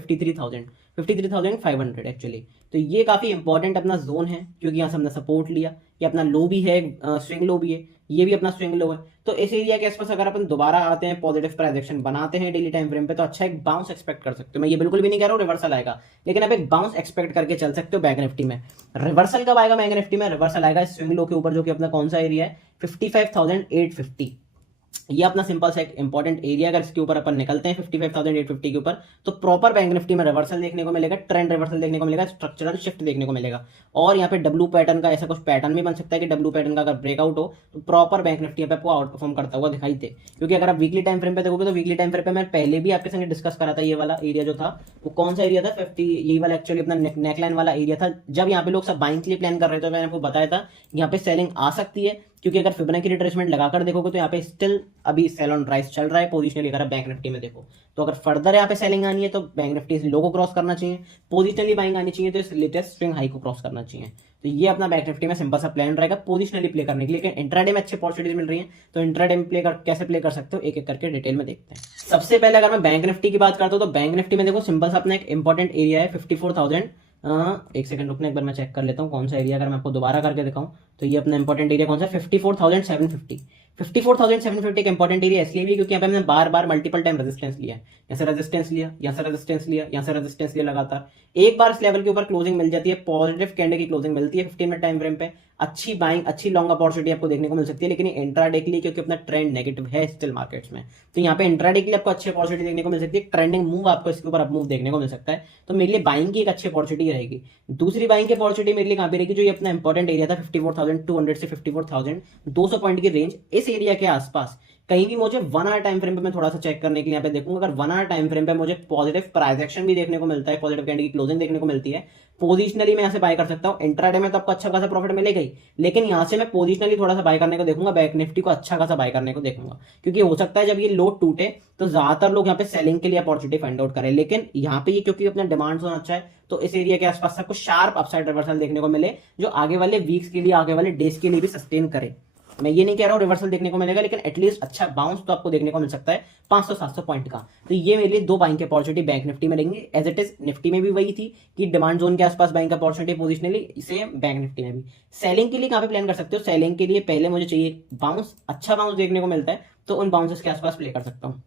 53,500 एक्चुअली। तो ये काफी इंपॉर्टेंट अपना जोन है क्योंकि यहाँ से हमने सपोर्ट लिया, ये अपना लो भी है, स्विंग लो भी है, ये भी अपना स्विंग लो है। तो इस एरिया के आसपास अगर अपन दोबारा आते हैं, पॉजिटिव ट्रांजैक्शन बनाते हैं डेली टाइम फ्रेम पे तो अच्छा एक बाउंस एक्सपेक्ट कर सकते हो। मैं ये बिल्कुल भी नहीं कह रहा हूँ रिवर्सल आएगा, लेकिन आप एक बाउंस एक्सपेक्ट करके चल सकते हो बैंक निफ्टी में। रिवर्सल कब आएगा बैंक निफ्टी में? रिवर्सल आएगा स्विंग लो के ऊपर जो कि अपना कौन सा एरिया है? 55,850। ये अपना सिंपल सा एक इंपॉर्टेंट एरिया। अगर इसके ऊपर अपन निकलते हैं 55,850 के ऊपर तो प्रॉपर बैंक निफ्टी में रिवर्सल देखने को मिलेगा, ट्रेंड रिवर्सल देखने को मिलेगा, स्ट्रक्चरल शिफ्ट देखने को मिलेगा। और यहाँ पे डब्ल्यू पैटर्न का ऐसा कुछ पैटर्न भी बन सकता है कि डब्ल्यू पैटर्न का अगर ब्रेकआउट हो तो प्रॉपर बैंक निफ्टी पे आपको आउट परफॉर्म करता हुआ दिखाई दे। क्योंकि अगर आप वीकली टाइम फ्रेम पे देखोगे तो वीकली टाइम फ्रेम पे मैं पहले भी आपके संग डिस्कस करा था, ये वाला एरिया जो था वो कौन सा एरिया था? 50, यही वाला एक्चुअली अपना नेकलाइन वाला एरिया था। जब यहाँ पे लोग सब बाइंग के लिए प्लान कर रहे थे मैंने आपको बताया था यहाँ पे सेलिंग आ सकती है क्योंकि अगर फिबोनाची रिट्रेसमेंट लगाकर देखोगे तो यहाँ पे स्टिल अभी सेल ऑन राइज चल रहा है पोजिशनली। अगर बैंक निफ्टी में देखो तो अगर फर्दर यहाँ पे सेलिंग आनी है तो बैंक निफ्टी इस लो को क्रॉस करना चाहिए, पोजिशनली बाइंग आनी चाहिए तो इस लेटेस्ट स्विंग हाई को क्रॉस करना चाहिए। तो ये अपना बैंक निफ्टी में सिंपल सा प्लान रहेगा पोजिशनली प्ले करने के लिए। लेकिन इंट्राडे में अच्छी अपॉर्चुनिटीज मिल रही है तो इंट्राडे में कैसे प्ले कर सकते हो एक एक करके डिटेल में देखते हैं। सबसे पहले अगर मैं बैंक निफ्टी की बात करता हूँ तो बैंक निफ्टी में देखो सिंपल सा अपना एक इंपॉर्टेंट एरिया है 54,000। एक सेकंड रुकना, एक बार मैं चेक कर लेता हूँ कौन सा एरिया। अगर मैं आपको दोबारा करके दिखाऊं तो ये अपना इंपॉर्टेंट एरिया कौन सा? 54,750। 54,750 एक इंपॉर्टेंट एरिया इसलिए भी क्योंकि यहाँ पे हमने बार बार मल्टीपल टाइम रेजिस्टेंस लिया है। यहाँ से रेजिस्टेंस लिया, यहाँ से रेजिस्टेंस लिया, यहाँ से रेजिस्टेंस लिया लगातार। एक बार इस लेवल के ऊपर क्लोजिंग मिल जाती है, पॉजिटिव कैंडल की क्लोजिंग मिलती है 15 मिनट टाइम फ्रेम पे, अच्छी बाइंग, अच्छी लॉन्ग अपॉर्चुनिटी आपको देखने को मिल सकती है। लेकिन इंट्राडे के लिए क्योंकि अपना ट्रेंड नेगेटिव है स्टिल मार्केट्स में तो यहाँ पे इंट्राडे के लिए आपको अच्छी अपॉर्चुनिटी देखने को मिल सकती है। ट्रेंडिंग मूव आपको इसके ऊपर अप मूव देखने को मिल सकता है तो मेरे लिए बाइंग की एक अच्छी अपॉर्चुनिटी रहेगी। दूसरी बाइंग की अपॉर्चुनिटी मेरे लिए कहां पे रहेगी? जो ये अपना इंपॉर्टेंट एरिया था 54,200 से 54,200 पॉइंट की रेंज, इस एरिया के आसपास कहीं भी मुझे 1 आवर टाइम फ्रेम पे मैं थोड़ा सा चेक करने के लिए यहाँ पे देखूंगा। अगर 1 आवर टाइम फ्रेम पे मुझे पॉजिटिव प्राइजेक्शन भी देखने को मिलता है, पॉजिटिव कैंडल की क्लोजिंग देखने को मिलती है, पोजिशनली मैं यहाँ से बाय कर सकता हूँ। इंट्राडे में तो आपको अच्छा खासा प्रॉफिट मिलेगा ही, लेकिन यहाँ से मैं पोजिशनली थोड़ा सा बाय करने को देखूंगा, बैंक निफ्टी को अच्छा खासा बाय करने को देखूंगा क्योंकि हो सकता है जब ये लो टूटे तो ज्यादातर लोग यहाँ पे सेलिंग के लिए अपॉर्चुनिटी फाइंड आउट करें। लेकिन यहाँ पे ये क्योंकि अपना डिमांड जोन अच्छा है तो इस एरिया के आसपास सबको शार्प अपसाइड रिवर्सल देखने को मिले जो आगे वाले वीक्स के लिए, आगे वाले डेज के लिए भी सस्टेन करे। मैं ये नहीं कह रहा हूं रिवर्सल देखने को मिलेगा, लेकिन एटलीस्ट अच्छा बाउंस तो आपको देखने को मिल सकता है 500-700 पॉइंट का। तो ये मेरे लिए दो बाइंग की अपॉर्चुनिटी बैंक निफ्टी में रहेंगे। एज इट इज निफ्टी में भी वही थी कि डिमांड जोन के आसपास बाइंग की opportunity positionally, same bank Nifty में भी। सेलिंग के लिए कहां पे प्लान कर सकते हो? सेलिंग के लिए पहले मुझे चाहिए बाउंस, अच्छा बाउंस देखने को मिलता है तो उन बाउंसेस के आसपास प्ले कर सकता हूँ।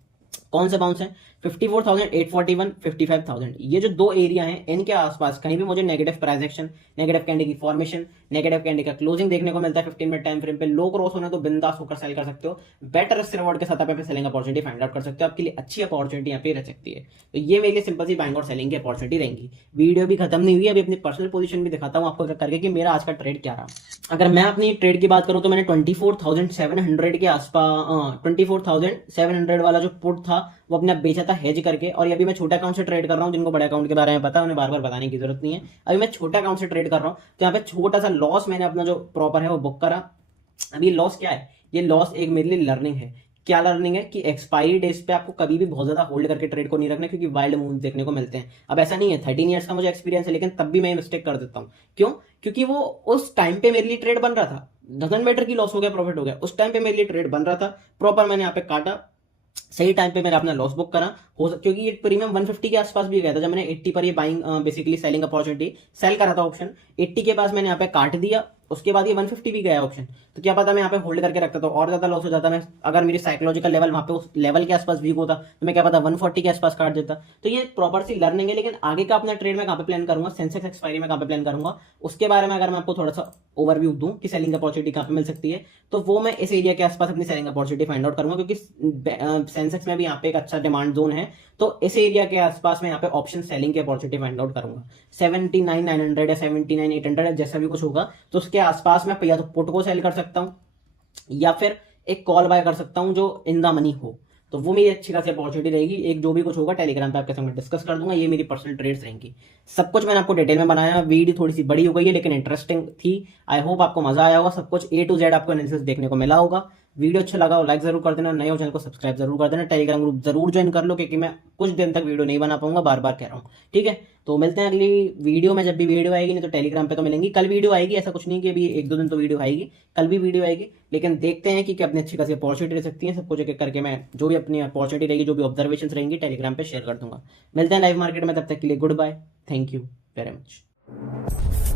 कौन से बाउंस है? 54,841, 55,000, ये जो दो एरिया हैं इनके आसपास कहीं भी मुझे negative price action, negative candle की फॉर्मेशन, नेगेटिव कैंडल का क्लोजिंग देखने को मिलता है 15 मिनट टाइम फ्रेम पे। लो क्रॉस होने तो बिंदास होकर सेल कर सकते हो, बेटर रिस्क रिवॉर्ड के साथ आप सेलिंग अपॉर्चुनिटी फाइंड आउट कर सकते हो। आपके लिए अच्छी अपॉर्चुनिटी यहाँ पे रह सकती है। तो ये मेरे लिए सिंपल सी बाइंग और सेलिंग की अपॉर्चुनिटी रहेंगी। वीडियो भी खत्म नहीं हुई, अभी अपनी पर्सनल पोजीशन भी दिखाता हूँ आपको करके कि मेरा आज का ट्रेड क्या रहा। अगर मैं अपनी ट्रेड की बात करूं तो मैंने 24,700 के आसपास 24,700 वाला जो पुट था वो अपने आप बेचा था हेज करके, और अभी मैं छोटा अकाउंट से ट्रेड कर रहा हूं। जिनको बड़े अकाउंट के बारे में पता है उन्हें बार बार बताने की जरूरत नहीं है। अभी मैं छोटा अकाउंट से ट्रेड कर रहा हूं, तो यहाँ पे छोटा सा लॉस मैंने अपना जो प्रॉपर है वो बुक करा। अभी लॉस क्या है? ये लॉस एक मेरे लिए लर्निंग है। क्या लर्निंग है? कि एक्सपायरी डेज पे आपको कभी भी बहुत ज्यादा होल्ड करके ट्रेड को नहीं रखना, क्योंकि वाइल्ड मूव देखने को मिलते हैं। अब ऐसा नहीं है, 13 ईयर्स का मुझे एक्सपीरियंस है, लेकिन तब भी मैं मिस्टेक कर देता हूँ। क्यों? क्योंकि वो उस टाइम पे मेरे लिए ट्रेड बन रहा था, डजंट मैटर की लॉस हो गया प्रॉफिट हो गया, उस टाइम पे मेरे लिए ट्रेड बन रहा था प्रॉपर। मैंने यहाँ पे काटा, सही टाइम पे मैंने अपना लॉस बुक करा। क्योंकि ये प्रीमियम 150 के आसपास भी गया था जब मैंने 80 पर ये buying basically selling opportunity sell करा था ऑप्शन। 80 के पास मैंने यहाँ पे काट दिया, उसके बाद ये 150 भी गया ऑप्शन। तो क्या पता मैं यहाँ पे होल्ड करके रखता तो और ज्यादा लॉस हो जाता। मैं अगर मेरी साइकोलॉजिकल लेवल वहां पे उस लेवल के आसपास वीक होता तो मैं क्या पता 140 के आसपास काट देता। तो ये प्रॉपर सी लर्निंग है। लेकिन आगे का अपना ट्रेड में कहाँ पे प्लान करूंगा, सेंसेक्स एक्सपायरी में कहाँ पे प्लान करूंगा, उसके बारे में अगर मैं आपको थोड़ा सा ओवरव्यू दूं कि सेलिंग अपॉर्चुनिटी कहाँ पे मिल सकती है, तो वो मैं इस एरिया के आसपास अपनी सेलिंग अपॉर्चुनिटी फाइंड आउट करूंगा। क्योंकि सेंसेक्स में भी यहाँ पे एक अच्छा डिमांड जोन है, तो इस एरिया के आसपास मैं यहाँ पे ऑप्शन सेलिंग की अपॉर्चुनिटी फाइंड आउट करूंगा। 79,900 या 79,800 जैसा भी कुछ होगा, तो उसके आसपास मैं या तो पुट को सेल कर सकता हूँ या फिर एक कॉल बाय कर सकता हूँ जो इन द मनी हो। तो वो मेरी अच्छी खासी अपॉर्चुनिटी रहेगी। एक जो भी कुछ होगा टेलीग्राम पे आपके सामने डिस्कस कर दूंगा। ये मेरी पर्सनल ट्रेड्स रहेंगी। सब कुछ मैंने आपको डिटेल में बनाया। वीडियो थोड़ी सी बड़ी हो गई है लेकिन इंटरेस्टिंग थी। आई होप आपको मजा आया होगा। सब कुछ A to Z आपको एनालिसिस देखने को मिला होगा। वीडियो अच्छा लगा हो लाइक जरूर कर देना, नए हो चैनल को सब्सक्राइब जरूर कर देना, टेलीग्राम ग्रुप जरूर ज्वाइन कर लो, क्योंकि मैं कुछ दिन तक वीडियो नहीं बना पाऊंगा, बार बार कह रहा हूँ। ठीक है, तो मिलते हैं अगली वीडियो में। जब भी वीडियो आएगी, नहीं तो टेलीग्राम पे तो मिलेंगी। कल वीडियो आएगी, ऐसा कुछ नहीं कि अभी 1-2 दिन तो वीडियो आएगी, कल भी वीडियो आएगी। लेकिन देखते हैं कि अपनी अच्छी खासी अपॉर्चुनिटी रह सकती है। सब कुछ एक एक करके मैं जो भी अपनी अपॉर्चुनिटी रहेगी, जो भी ऑब्जर्वेशन रहेंगी, टेलीग्राम पे शेयर कर दूंगा। मिलते हैं लाइव मार्केट में, तब तक के लिए goodbye, thank you very much.